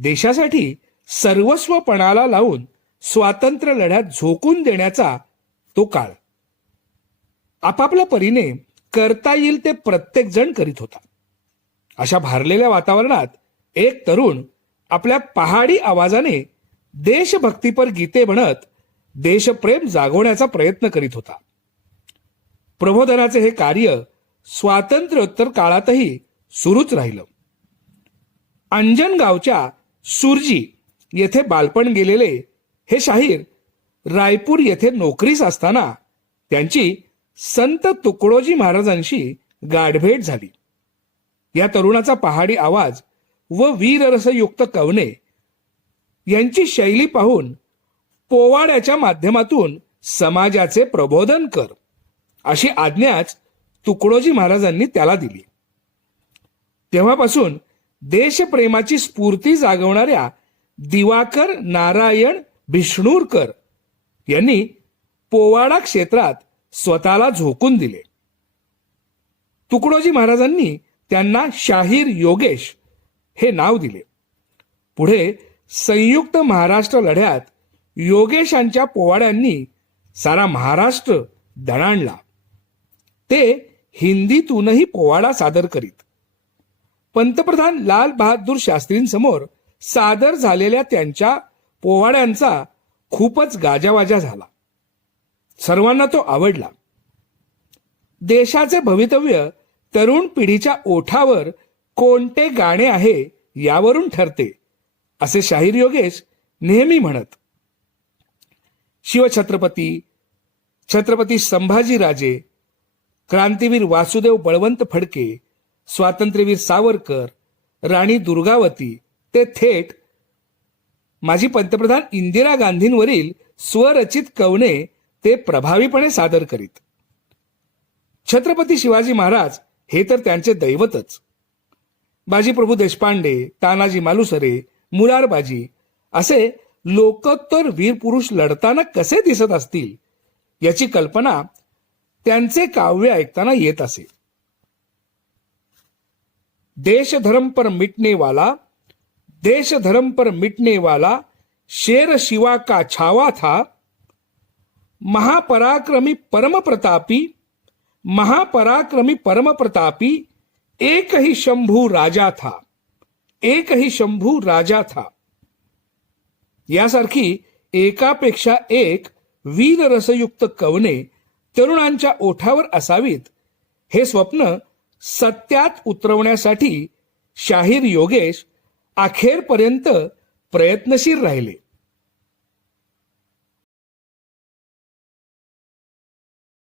देशासाठी सर्वस्वपणाला लावून स्वातंत्र्य लढ्यात झोकून देण्याचा तो काळ. आपापल्या परीने करता येईल ते प्रत्येक जण करीत होता. अशा भारलेल्या वातावरणात एक तरुण आपल्या पहाडी आवाजाने देशभक्तीपर गीते म्हणत देशप्रेम जागवण्याचा प्रयत्न करीत होता. प्रबोधनाचे हे कार्य स्वातंत्र्योत्तर काळातही सुरूच राहिलं. अंजनगावच्या सुरजी येथे बालपण गेलेले हे शाहीर रायपूर येथे नोकरीस असताना त्यांची संत तुकडोजी महाराजांशी गाठभेट झाली. या तरुणाचा पहाडी आवाज व वीररसयुक्त कवने यांची शैली पाहून पोवाड्याच्या माध्यमातून समाजाचे प्रबोधन कर अशी आज्ञाच तुकडोजी महाराजांनी त्याला दिली. तेव्हापासून देशप्रेमाची स्फूर्ती जागवणाऱ्या दिवाकर नारायण भिष्णूरकर यांनी पोवाडा क्षेत्रात स्वतःला झोकून दिले. तुकडोजी महाराजांनी त्यांना शाहीर योगेश हे नाव दिले. पुढे संयुक्त महाराष्ट्र लढ्यात योगेशांच्या पोवाड्यांनी सारा महाराष्ट्र दणाणला. ते हिंदीतूनही पोवाडा सादर करीत. पंतप्रधान लाल बहादूर शास्त्रींसमोर सादर झालेल्या त्यांच्या पोवाड्यांचा खूपच गाजावाजा झाला. सर्वांना तो आवडला. देशाचे भवितव्य तरुण पिढीच्या ओठावर कोणते गाणे आहे यावरून ठरते असे शाहीर योगेश नेहमी म्हणत. शिवछत्रपती छत्रपती संभाजीराजे क्रांतीवीर वासुदेव बळवंत फडके स्वातंत्र्यवीर सावरकर राणी दुर्गावती ते थेट माजी पंतप्रधान इंदिरा गांधींवरील स्वरचित कवने ते प्रभावीपणे सादर करीत. छत्रपती शिवाजी महाराज हे तर त्यांचे दैवतच. बाजीप्रभू देशपांडे तानाजी मालुसरे मुरारबाजी असे लोकोत्तर वीर पुरुष लढताना कसे दिसत असतील याची कल्पना त्यांचे काव्य ऐकताना येत असे. देश धर्म पर मिटने वाला देश धर्म पर मिटने वाला शेर शिवा का छावा था, महापराक्रमी परम प्रतापी, महापराक्रमी परम प्रतापी एक ही शंभू राजा था, एक ही शंभू राजा था। यासारखी एकापेक्षा एक वीर रसयुक्त कवने तरुणांच्या ओठावर असावीत हे स्वप्न सत्यात उतरवण्यासाठी शाहीर योगेश अखेरपर्यंत प्रयत्नशील राहिले.